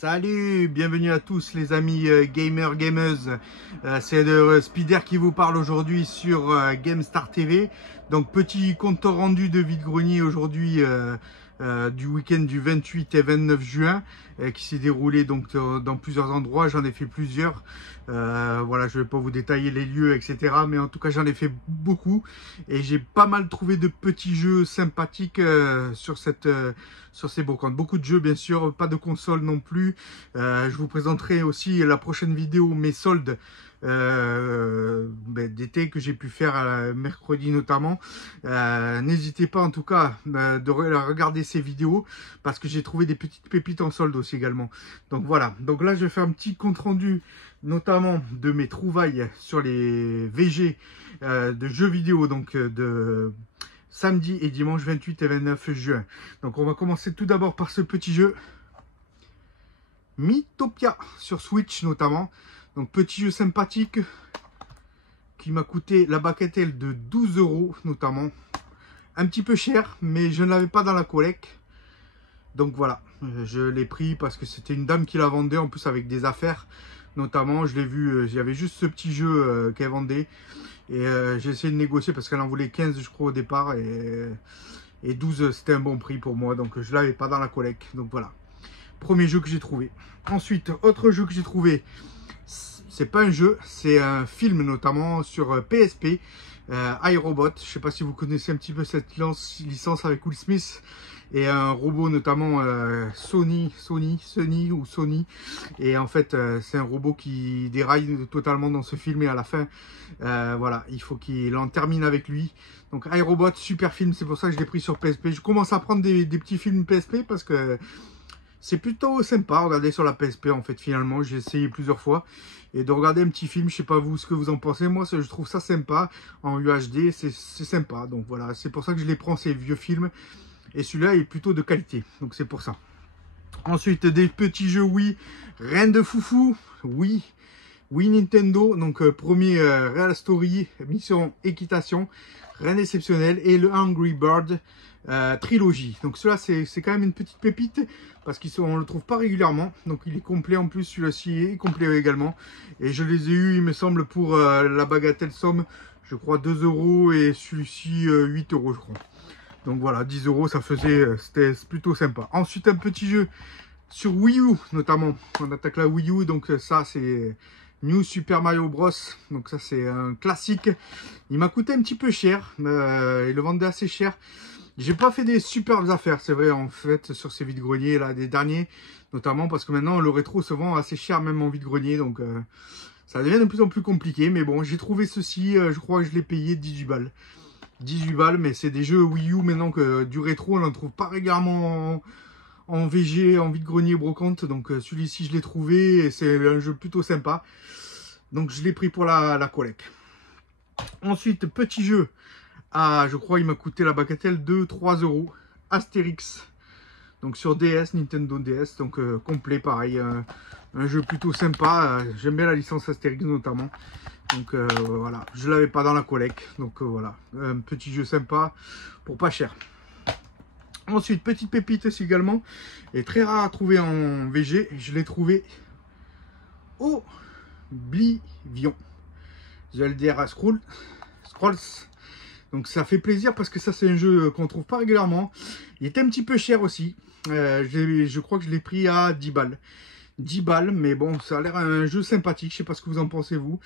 Salut, bienvenue à tous les amis gamers, gameuses. C'est Spider qui vous parle aujourd'hui sur GameStar TV. Donc petit compte rendu de vide-grenier aujourd'hui du week-end du 28 et 29 juin qui s'est déroulé donc dans plusieurs endroits. J'en ai fait plusieurs. Voilà, je vais pas vous détailler les lieux, etc. Mais en tout cas, j'en ai fait beaucoup et j'ai pas mal trouvé de petits jeux sympathiques sur ces beaux comptes. Beaucoup de jeux, bien sûr, pas de console non plus. Je vous présenterai aussi la prochaine vidéo, mes soldes d'été que j'ai pu faire mercredi notamment. N'hésitez pas en tout cas de regarder ces vidéos parce que j'ai trouvé des petites pépites en solde aussi également. Donc voilà, donc là je vais faire un petit compte rendu notamment de mes trouvailles sur les VG de jeux vidéo donc de samedi et dimanche 28 et 29 juin. Donc on va commencer tout d'abord par ce petit jeu Mythopia sur Switch notamment. Donc petit jeu sympathique qui m'a coûté la bagatelle de 12 € notamment. Un petit peu cher, mais je ne l'avais pas dans la collecte. Donc voilà, je l'ai pris parce que c'était une dame qui la vendait en plus avec des affaires. Notamment, je l'ai vu, il y avait juste ce petit jeu qu'elle vendait. Et j'ai essayé de négocier parce qu'elle en voulait 15 je crois au départ. Et 12 c'était un bon prix pour moi. Donc je ne l'avais pas dans la collecte. Donc voilà, premier jeu que j'ai trouvé. Ensuite, autre jeu que j'ai trouvé. C'est pas un jeu, c'est un film notamment sur PSP, iRobot. Je sais pas si vous connaissez un petit peu cette licence avec Will Smith et un robot notamment Sony. Et en fait, c'est un robot qui déraille totalement dans ce film et à la fin, voilà, il faut qu'il en termine avec lui. Donc iRobot, super film, c'est pour ça que je l'ai pris sur PSP. Je commence à prendre des petits films PSP parce que c'est plutôt sympa à regarder sur la PSP en fait finalement. J'ai essayé plusieurs fois et de regarder un petit film, je sais pas vous ce que vous en pensez. Moi je trouve ça sympa en UHD, c'est sympa. Donc voilà, c'est pour ça que je les prends ces vieux films. Et celui-là est plutôt de qualité, donc c'est pour ça. Ensuite des petits jeux Wii, rien de foufou. Wii Nintendo, donc premier Real Story, mission équitation, rien d'exceptionnel. Et le Angry Bird trilogie. Donc cela c'est quand même une petite pépite parce qu'on le trouve pas régulièrement. Donc il est complet en plus, celui-ci est complet également. Et je les ai eu il me semble pour la bagatelle somme, je crois 2 € et celui-ci 8 € je crois. Donc voilà, 10 € ça faisait, c'était plutôt sympa. Ensuite un petit jeu sur Wii U notamment. On attaque la Wii U, donc ça c'est New Super Mario Bros. Donc ça c'est un classique. Il m'a coûté un petit peu cher, il le vendait assez cher. J'ai pas fait des superbes affaires, c'est vrai, en fait, sur ces vide-greniers, là, des derniers, notamment parce que maintenant, le rétro se vend assez cher, même en vide-grenier, donc ça devient de plus en plus compliqué. Mais bon, j'ai trouvé ceci, je crois que je l'ai payé 18 balles. 18 balles, mais c'est des jeux Wii U, maintenant que du rétro, on n'en trouve pas régulièrement en VG, en vide-grenier brocante. Donc celui-ci, je l'ai trouvé, et c'est un jeu plutôt sympa. Donc je l'ai pris pour la collecte. Ensuite, petit jeu. Ah, je crois il m'a coûté la bagatelle de 3 €. Astérix. Donc sur DS, Nintendo DS. Donc complet, pareil. Un jeu plutôt sympa. J'aime bien la licence Astérix notamment. Donc voilà. Je ne l'avais pas dans la collecte. Donc voilà. Un petit jeu sympa pour pas cher. Ensuite, petite pépite aussi également. Et très rare à trouver en VG. Je l'ai trouvé au Oblivion. The Elder Scrolls. Donc ça fait plaisir parce que ça c'est un jeu qu'on trouve pas régulièrement. Il est un petit peu cher aussi. Je crois que je l'ai pris à 10 balles. 10 balles, mais bon, ça a l'air un jeu sympathique. Je sais pas ce que vous en pensez vous.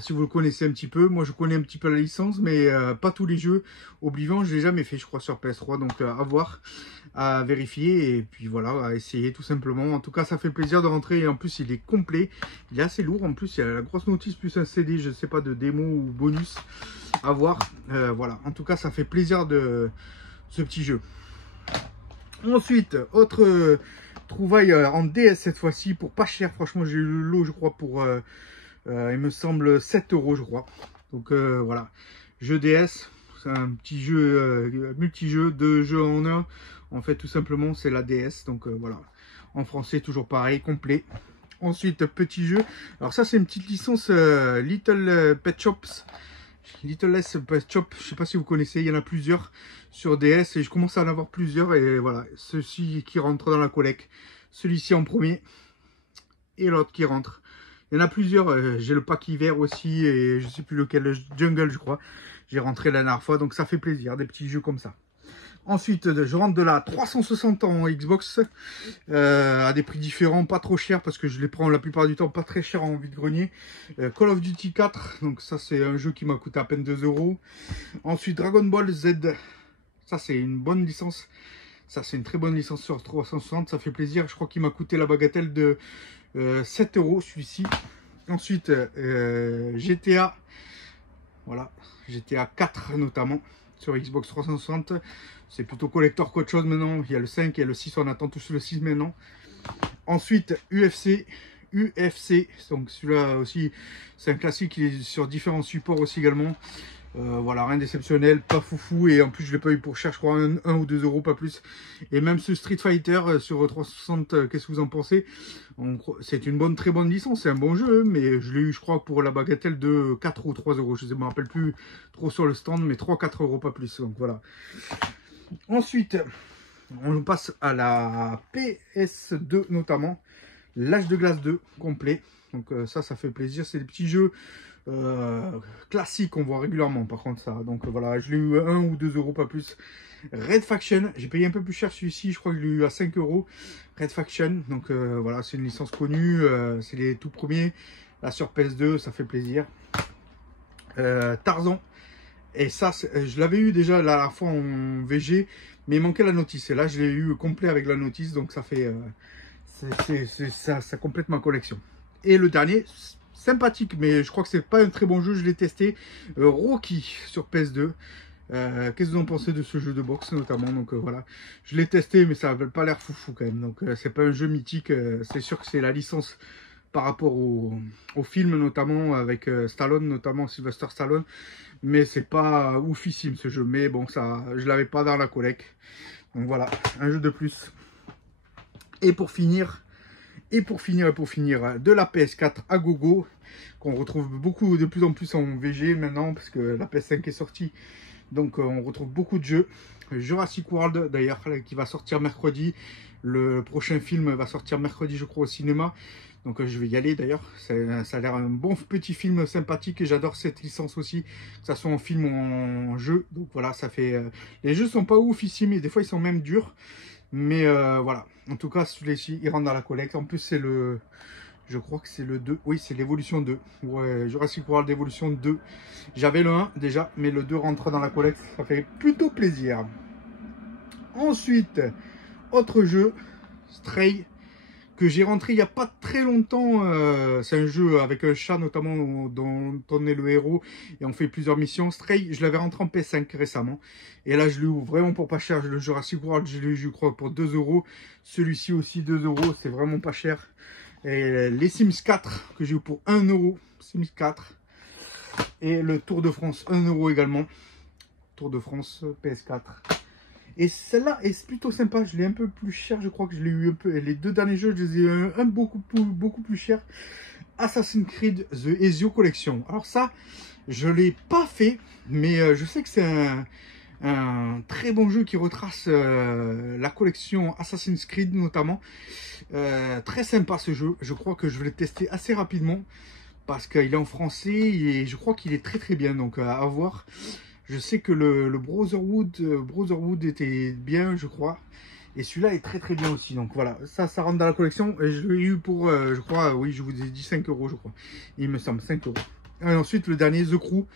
Si vous le connaissez un petit peu. Moi je connais un petit peu la licence, mais pas tous les jeux. Oblivion, je l'ai jamais fait, je crois, sur PS3. Donc à voir, à vérifier. Et puis voilà, à essayer tout simplement. En tout cas, ça fait plaisir de rentrer. Et en plus, il est complet. Il est assez lourd. En plus, il y a la grosse notice plus un CD, je sais pas, de démo ou bonus. À voir. Voilà, en tout cas ça fait plaisir de ce petit jeu. Ensuite, autre trouvaille en DS cette fois-ci pour pas cher. Franchement, j'ai eu le lot, je crois, pour il me semble 7 € je crois. Donc voilà, jeu DS, c'est un petit jeu multi-jeu, 2 jeux en un. En fait, tout simplement, c'est la DS. Donc voilà, en français toujours pareil, complet. Ensuite, petit jeu. Alors ça, c'est une petite licence Little Pet Shops. Little Less Pet Shop, je sais pas si vous connaissez, il y en a plusieurs sur DS et je commence à en avoir plusieurs et voilà, ceux-ci qui rentrent dans la collecte. celui-ci en premier et l'autre qui rentre. Il y en a plusieurs, j'ai le pack hiver aussi et je sais plus lequel, le Jungle je crois. J'ai rentré la dernière fois, donc ça fait plaisir, des petits jeux comme ça. Ensuite, je rentre de la 360 en Xbox à des prix différents, pas trop chers parce que je les prends la plupart du temps pas très cher en vide-grenier. Call of Duty 4, donc ça c'est un jeu qui m'a coûté à peine 2 €. Ensuite, Dragon Ball Z, ça c'est une bonne licence. Ça c'est une très bonne licence sur 360, ça fait plaisir. Je crois qu'il m'a coûté la bagatelle de 7 € celui-ci. Ensuite, GTA, voilà, GTA 4 notamment sur Xbox 360. C'est plutôt collector qu'autre chose maintenant. Il y a le 5 et le 6, on attend tous le 6 maintenant. Ensuite, UFC, donc celui-là aussi, c'est un classique, il est sur différents supports aussi également. Voilà, rien d'exceptionnel, pas foufou, et en plus je l'ai pas eu pour cher, je crois 1 ou 2 €, pas plus. Et même ce Street Fighter sur 360, qu'est-ce que vous en pensez? C'est une très bonne licence, c'est un bon jeu, mais je l'ai eu je crois pour la bagatelle de 4 ou 3 €, je ne me rappelle plus trop sur le stand, mais 3-4 €, pas plus, donc voilà. Ensuite, on passe à la PS2 notamment, l'Âge de glace 2 complet, donc ça fait plaisir, c'est des petits jeux classique qu'on voit régulièrement par contre ça, donc voilà, je l'ai eu 1 ou 2 €, pas plus. Red Faction, j'ai payé un peu plus cher celui-ci, je crois que je l'ai eu à 5 €. Red Faction, donc voilà, c'est une licence connue, c'est les tout premiers, là sur PS2, ça fait plaisir. Tarzan, et ça je l'avais eu déjà la dernière fois en VG, mais il manquait la notice, et là je l'ai eu complet avec la notice, donc ça fait ça complète ma collection. Et le dernier, sympathique, mais je crois que c'est pas un très bon jeu, je l'ai testé, Rocky sur PS2. Qu'est-ce que vous en pensez de ce jeu de boxe notamment? Donc voilà, je l'ai testé, mais ça n'a pas l'air foufou quand même, donc c'est pas un jeu mythique, c'est sûr que c'est la licence par rapport au film, notamment avec Stallone, notamment Sylvester Stallone, mais c'est pas oufissime ce jeu, mais bon, ça je l'avais pas dans la collecte, donc voilà, un jeu de plus. Et pour finir, de la PS4 à gogo, qu'on retrouve de plus en plus en VG maintenant, parce que la PS5 est sortie, donc on retrouve beaucoup de jeux. Jurassic World d'ailleurs, qui va sortir mercredi, le prochain film va sortir mercredi je crois au cinéma, donc je vais y aller d'ailleurs, ça a l'air un bon petit film sympathique, et j'adore cette licence aussi, que ça soit en film ou en jeu, donc voilà, ça fait... les jeux sont pas oufissimes, mais des fois ils sont même durs. Mais voilà, en tout cas celui-ci il rentre dans la collecte. En plus c'est le, je crois que c'est le 2, oui c'est l'évolution 2, ouais, Jurassic World Evolution 2. J'avais le 1 déjà, mais le 2 rentre dans la collecte, ça fait plutôt plaisir. Ensuite, autre jeu, Stray, que j'ai rentré il n'y a pas très longtemps. C'est un jeu avec un chat notamment dont on est le héros et on fait plusieurs missions. Stray, je l'avais rentré en PS5 récemment, et là je l'ai eu vraiment pour pas cher. Le Jurassic World, je l'ai eu je crois pour 2 €. Celui-ci aussi 2 €, c'est vraiment pas cher. Et les Sims 4 que j'ai eu pour 1 €, Sims 4. Et le Tour de France 1 € également, Tour de France PS4. Et celle-là est plutôt sympa, je l'ai un peu plus cher, je crois que je l'ai eu un peu. Les deux derniers jeux, je les ai eu beaucoup plus cher. Assassin's Creed The Ezio Collection. Alors ça, je ne l'ai pas fait, mais je sais que c'est un très bon jeu qui retrace la collection Assassin's Creed notamment. Très sympa ce jeu, je crois que je vais le tester assez rapidement, parce qu'il est en français et je crois qu'il est très bien, donc à voir. Je sais que le Brotherhood était bien, je crois. Et celui-là est très bien aussi. Donc voilà, ça rentre dans la collection. Et je l'ai eu pour, je crois, oui, je vous ai dit 5 €, je crois. Il me semble, 5 €. Et ensuite, le dernier, The Crew.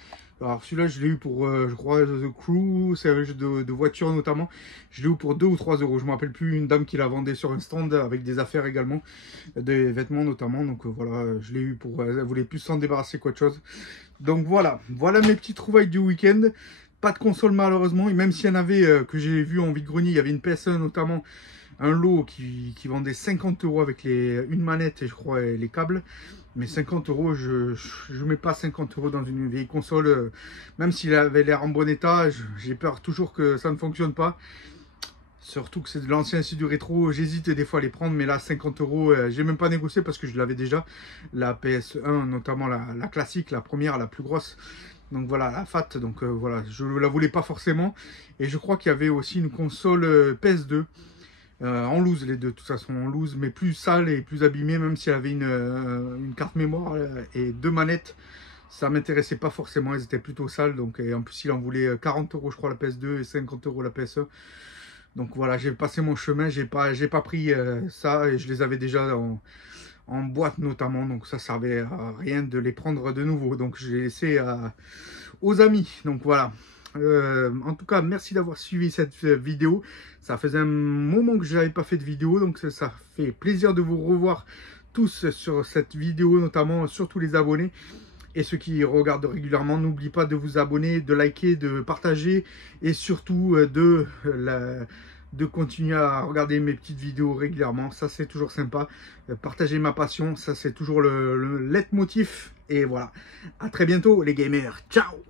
Alors celui-là, je l'ai eu pour, je crois, The Crew. C'est un jeu de voiture notamment. Je l'ai eu pour 2 ou 3 €. Je ne me rappelle plus, une dame qui la vendait sur un stand avec des affaires également. Des vêtements notamment. Donc voilà, je l'ai eu pour, elle voulait plus s'en débarrasser qu'autre chose. Donc voilà mes petites trouvailles du week-end. Pas de console malheureusement, et même s'il y en avait que j'ai vu en vide-grenier, il y avait une PS1 notamment, un lot qui vendait 50 € avec une manette et je crois les câbles. Mais 50 €, je mets pas 50 € dans une vieille console, même s'il avait l'air en bon état, j'ai peur toujours que ça ne fonctionne pas. Surtout que c'est de l'ancien, c'est du rétro, j'hésite des fois à les prendre, mais là 50 €, j'ai même pas négocié parce que je l'avais déjà, la PS1 notamment la classique, la première, la plus grosse. Donc voilà, la FAT, donc voilà, je la voulais pas forcément. Et je crois qu'il y avait aussi une console PS2 En loose les deux, de toute façon en loose, mais plus sale et plus abîmé, même s'il y avait une carte mémoire et 2 manettes. Ça m'intéressait pas forcément, elles étaient plutôt sales. Donc, et en plus, il en voulait 40 € je crois la PS2 et 50 € la PS1. Donc voilà, j'ai passé mon chemin, j'ai pas pris ça et je les avais déjà en boîte notamment. Donc ça servait à rien de les prendre de nouveau. Donc j'ai laissé aux amis. Donc voilà. En tout cas, merci d'avoir suivi cette vidéo. Ça faisait un moment que je n'avais pas fait de vidéo, donc ça fait plaisir de vous revoir tous sur cette vidéo, notamment surtout les abonnés. Et ceux qui regardent régulièrement, n'oubliez pas de vous abonner, de liker, de partager et surtout de continuer à regarder mes petites vidéos régulièrement. Ça, c'est toujours sympa. Partager ma passion, ça, c'est toujours le leitmotiv. Et voilà. À très bientôt, les gamers. Ciao!